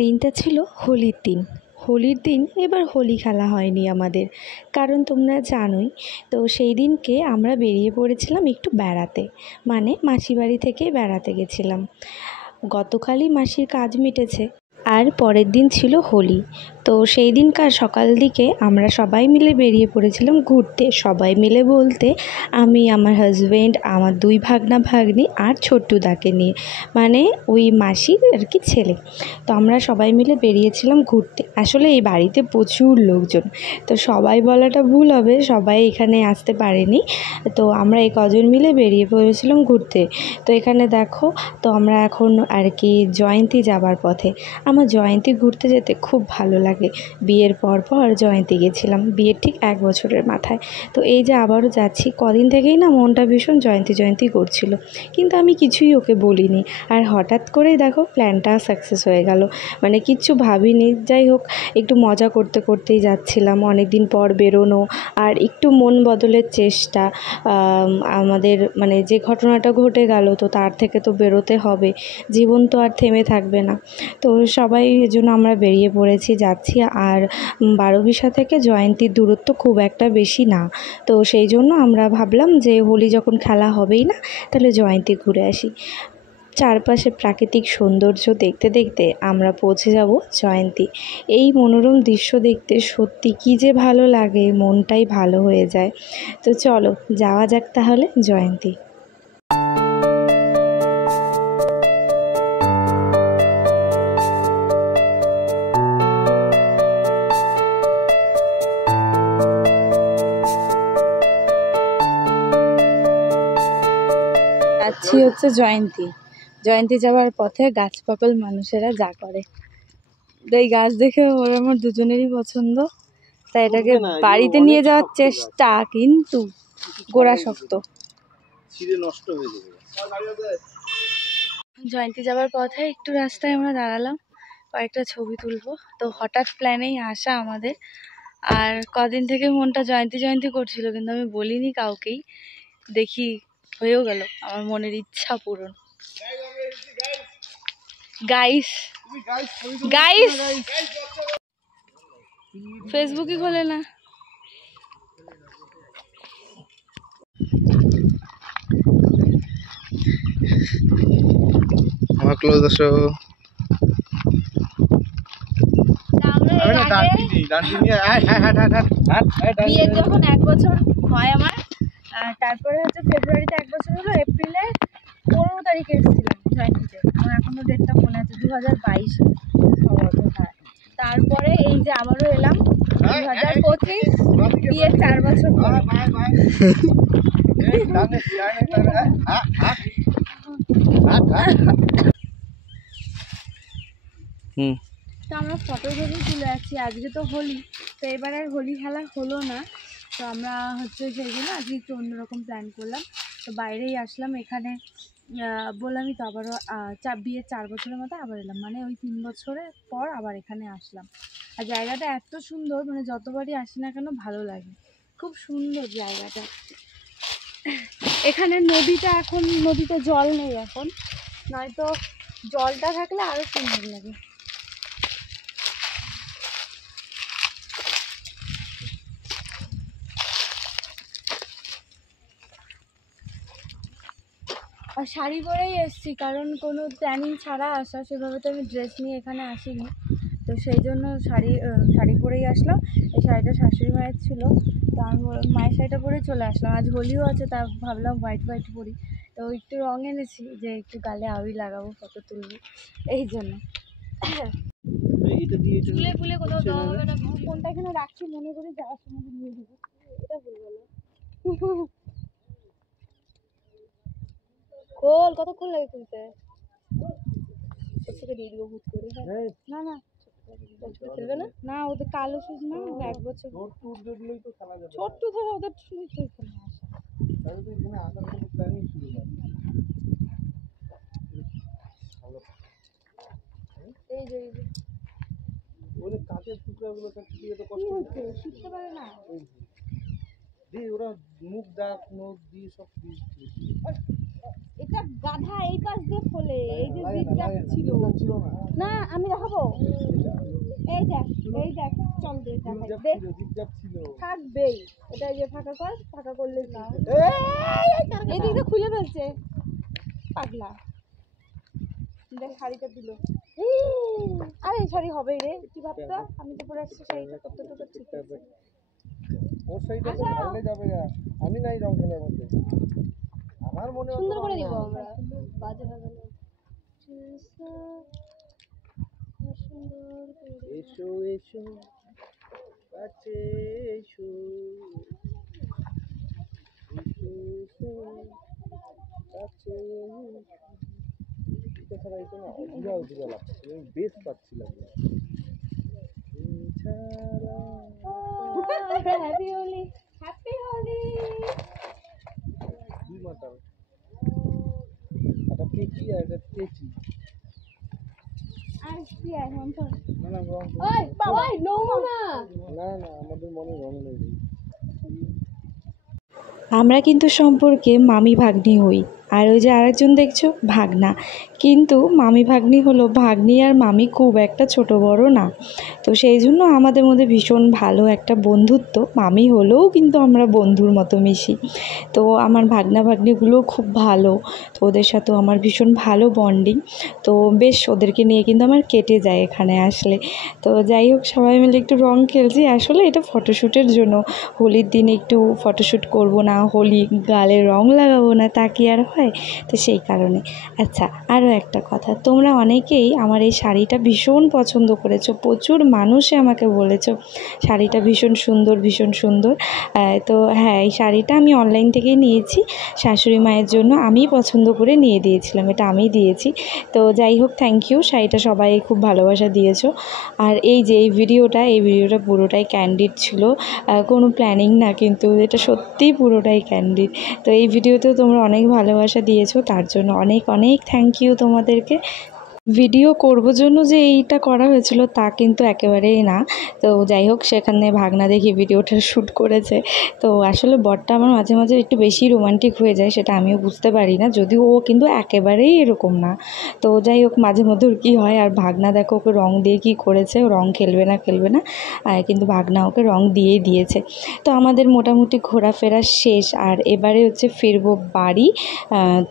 দিনটা ছিল হোলির দিন। হোলির দিন এবার হোলি খেলা হয়নি আমাদের, কারণ তোমরা জানোই। তো সেই দিনকে আমরা বেরিয়ে পড়েছিলাম একটু বেড়াতে, মানে মাসির বাড়ি থেকে বেড়াতে গেছিলাম। গতকালই মাসির কাজ মিটেছে, আর পরের দিন ছিল হোলি। তো সেই দিনকার সকাল দিকে আমরা সবাই মিলে বেরিয়ে পড়েছিলাম ঘুরতে। সবাই মিলে বলতে আমি, আমার হাজব্যান্ড, আমার 2 ভাগনা ভাগ্নি আর ছোট্টুদাকে নিয়ে, মানে ওই মাসির আর কি ছেলে। তো আমরা সবাই মিলে বেরিয়েছিলাম ঘুরতে। আসলে এই বাড়িতে প্রচুর লোকজন, তো সবাই বলাটা ভুল হবে, সবাই এখানে আসতে পারেনি। তো আমরা এই কজন মিলে বেরিয়ে পড়েছিলাম ঘুরতে। তো এখানে দেখো, তো আমরা এখন আর কি জয়ন্তী যাবার পথে। আমার জয়ন্তী ঘুরতে যেতে খুব ভালো লাগে। বিয়ের পর জয়ন্তী গেছিলাম, বিয়ের ঠিক 1 বছরের মাথায়। তো এই যে আবারও যাচ্ছি, কদিন থেকেই না মনটা ভীষণ জয়ন্তী করছিল, কিন্তু আমি কিছুই ওকে বলিনি। আর হঠাৎ করেই দেখো প্ল্যানটা সাকসেস হয়ে গেল, মানে কিচ্ছু ভাবিনি। যাই হোক, একটু মজা করতে করতেই যাচ্ছিলাম। অনেক দিন পর বেরোনো, আর একটু মন বদলের চেষ্টা। আমাদের মানে যে ঘটনাটা ঘটে গেল, তো তার থেকে তো বেরোতে হবে, জীবন তো আর থেমে থাকবে না। তো সবাই এজন্য আমরা বেরিয়ে পড়েছি, যাচ্ছি। আর বারোবিশা থেকে জয়ন্তীর দূরত্ব খুব একটা বেশি না। তো সেই জন্য আমরা ভাবলাম যে হোলি যখন খেলা হবেই না, তাহলে জয়ন্তী ঘুরে আসি। চারপাশে প্রাকৃতিক সৌন্দর্য দেখতে দেখতে আমরা পৌঁছে যাব জয়ন্তী। এই মনোরম দৃশ্য দেখতে সত্যি কী যে ভালো লাগে, মনটাই ভালো হয়ে যায়। তো চলো যাওয়া যাক তাহলে জয়ন্তী। যাচ্ছি হচ্ছে জয়ন্তী যাওয়ার পথে গাছ পাগল মানুষেরা যা করে, এই গাছ দেখে ওর আমার দুজনেরই পছন্দ, তাই এটাকে বাড়িতে নিয়ে যাওয়ার চেষ্টা, কিন্তু গোড়া শক্ত, নষ্ট হয়ে যাবে। জয়ন্তী যাওয়ার পথে একটু রাস্তায় আমরা দাঁড়ালাম, কয়েকটা ছবি তুলবো। তো হঠাৎ প্ল্যানেই আসা আমাদের। আর কদিন থেকে মনটা জয়ন্তী করছিল, কিন্তু আমি বলিনি কাউকেই। দেখি হয়েও গেল আমার মনের ইচ্ছা পূরণ। গাইস ফেসবুকই খোলে না। আমার ক্লোজ আসো। বিয়ের যখন 1 বছর হয় আমার, তারপরে হচ্ছে ফেব্রুয়ারিতে 1 বছর হলো, এপ্রিলে 15 তারিখে এসেছিলাম জয়ন্তীতে। আমার এখনো ডেটটা মনে আছে, 2022 সম্ভবত। হ্যাঁ, তারপরে এই যে আবারও এলাম 2025, বিয়ের 4 বছর পরে। তো আমরা ফটো তুলে যাচ্ছি। আজকে তো হোলি, তো এবার আর হোলি খেলা হলো না। তো আমরা হচ্ছে সেই জন্য আজকে একটু অন্যরকম প্ল্যান করলাম। তো বাইরেই আসলাম, এখানে বললামই তো আবারও বিয়ের 4 বছরের মতো আবার এলাম, মানে ওই 3 বছরের পর আবার এখানে আসলাম। আর জায়গাটা এত সুন্দর, মানে যতবারই আসি না কেন ভালো লাগে, খুব সুন্দর জায়গাটা। এখানে নদীটা, এখন নদীতে জল নেই এখন, নয়তো জলটা থাকলে আরও সুন্দর লাগে। আর শাড়ি পরেই এসেছি, কারণ কোনো প্ল্যানিং ছাড়া আসা, সেভাবে তো আমি ড্রেস নিয়ে এখানে আসিনি। তো সেই জন্য শাড়ি পরেই আসলাম। এই শাড়িটা শাশুড়ি মায়ের ছিল, তো আমি মায়ের শাড়িটা পরে চলে আসলাম। আজ হোলিও আছে, তা ভাবলাম হোয়াইট পরি। তো একটু রঙ এনেছি, যে একটু গালে আবির লাগাবো, ফটো তুলবো, এই জন্য। ফুলে ফুলে কোথাও দেওয়া হবে না, ফোনটা এখানে রাখছি, মনে করি যাওয়ার সময় নিয়ে দেবো, এটা বলবো না। খোল, কতক্ষণ লাগে খুলতে? দিয়ে দিব হুট করে। না না, খেলবে না, না ওদের কালো সুজ না, 1 বছর ছোট্ট ধরে ওদের এই যে কাঠের টুকরাগুলো শিখতে পারে না, ওরা মুখ দাঁত নখ দিয়ে সব এটা গাধা এই পাশ দিয়ে খোলে, এই যে জিগজ্যাগ ছিল না, আমি দেখাবো। এই দেখ চল দেখ থাকবেই, এটা এই যে ফাঁকা কর, ফাঁকা করলে না এই দিকটা খুলে ফেলছে পাগলা। দেখ শাড়িটা দিল, আরে শাড়ি হবেই রে, কি ভাবতো আমি তো পরে আসছি শাড়িটা কতটুকু ঠিক আছে। ওর শাড়িটা তো ভালো যাবে না, আমি নাই রং খেলার মধ্যে, আমার মনে হয় সুন্দর করে দিব আমরা, বাজে হবে না। এসো এসো কাছে এসো, এসো এসো কাছে, এটা ছাড়া এটা না অধুরা লাগছে, আমি বেশ পাচ্ছিলাম না। Happy Holi, happy Holi. দুই মাথা একটা পেঁচি আর একটা পেঁচি, আর কি আর মন্থন, না না রং, ওই ওই নমো না, না না আমাদের মনে রং নেই। আমরা কিন্তু সম্পর্কে মামি ভাগ্নি হই, আর ওই যে আরেকজন দেখছো ভাগনা, কিন্তু মামি ভাগ্নি হলো, ভাগ্নি আর মামি খুব একটা ছোট বড় না। তো সেই জন্য আমাদের মধ্যে ভীষণ ভালো একটা বন্ধুত্ব, মামি হলেও কিন্তু আমরা বন্ধুর মতো মিশি। তো আমার ভাগনা ভাগ্নিগুলোও খুব ভালো, তো ওদের সাথেও আমার ভীষণ ভালো বন্ডিং। তো বেশ ওদেরকে নিয়ে কিন্তু আমার কেটে যায় এখানে আসলে। তো যাই হোক, সবাই মিলে একটু রং খেলছি, আসলে এটা ফটোশ্যুটের জন্য, হোলির দিনে একটু ফটোশ্যুট করব না, হোলি গালে রং লাগাবো না, তা কি আর হয়? তো সেই কারণে। আচ্ছা, আরও একটা কথা, তোমরা অনেকেই আমার এই শাড়িটা ভীষণ পছন্দ করেছো, প্রচুর মানুষে আমাকে বলেছো শাড়িটা ভীষণ সুন্দর, ভীষণ সুন্দর। তো হ্যাঁ, এই শাড়িটা আমি অনলাইন থেকেই নিয়েছি, শাশুড়ি মায়ের জন্য আমি পছন্দ করে নিয়ে দিয়েছিলাম, এটা আমি দিয়েছি। তো যাই হোক, থ্যাংক ইউ, শাড়িটা সবাই খুব ভালোবাসা দিয়েছো। আর এই যে এই ভিডিওটা পুরোটাই ক্যান্ডিড ছিল, কোনো প্ল্যানিং না, কিন্তু এটা সত্যিই পুরোটাই ক্যান্ডিড। তো এই ভিডিওতেও তোমরা অনেক ভালোবাসা দিয়েছো, তার জন্য অনেক অনেক থ্যাংক ইউ তোমাদেরকে। ভিডিও করব জন্য যে এইটা করা হয়েছিল তা কিন্তু একেবারেই না। তো যাই হোক, সেখানে ভাগনা দেখি ভিডিওটা শ্যুট করেছে। তো আসলে বরটা আমার মাঝে মাঝে একটু বেশি রোমান্টিক হয়ে যায়, সেটা আমিও বুঝতে পারি না, যদিও ও কিন্তু একেবারেই এরকম না। তো যাই হোক, মাঝে মধ্যে ওর কী হয়, আর ভাগনা দেখো ওকে রং দিয়ে কী করেছে, ও রং খেলবে না কিন্তু ভাগনা ওকে রং দিয়েই দিয়েছে। তো আমাদের মোটামুটি ঘোরাফেরা শেষ, আর এবারে হচ্ছে ফিরবো বাড়ি।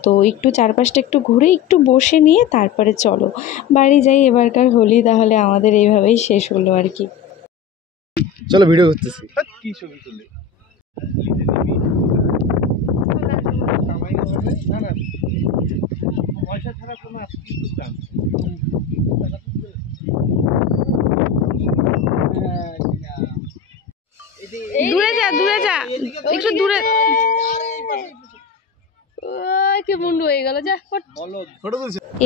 তো একটু চারপাশটা একটু ঘুরে একটু বসে নিয়ে তারপরে চলো বাড়ি যাই। এবারকার হোলি তাহলে আমাদের এইভাবেই শেষ হলো আর কি। চলো ভিডিও করতেছি, কি ছবি তুলে না না পয়সা ছাড়া কোনো আসতে দূরে যা একটু দূরে, কি মুন্ডু হয়ে গেল, যা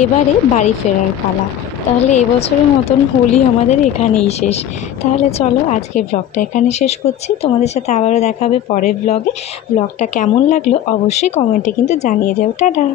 এবারে বাড়ি ফেরার পালা। তাহলে এবছরের মতন হোলি আমাদের এখানেই শেষ। তাহলে চলো আজকের ব্লগটা এখানে শেষ করছি, তোমাদের সাথে আবারও দেখা হবে পরের ব্লগে। ব্লগটা কেমন লাগলো অবশ্যই কমেন্টে কিন্তু জানিয়ে যাও। টাটা।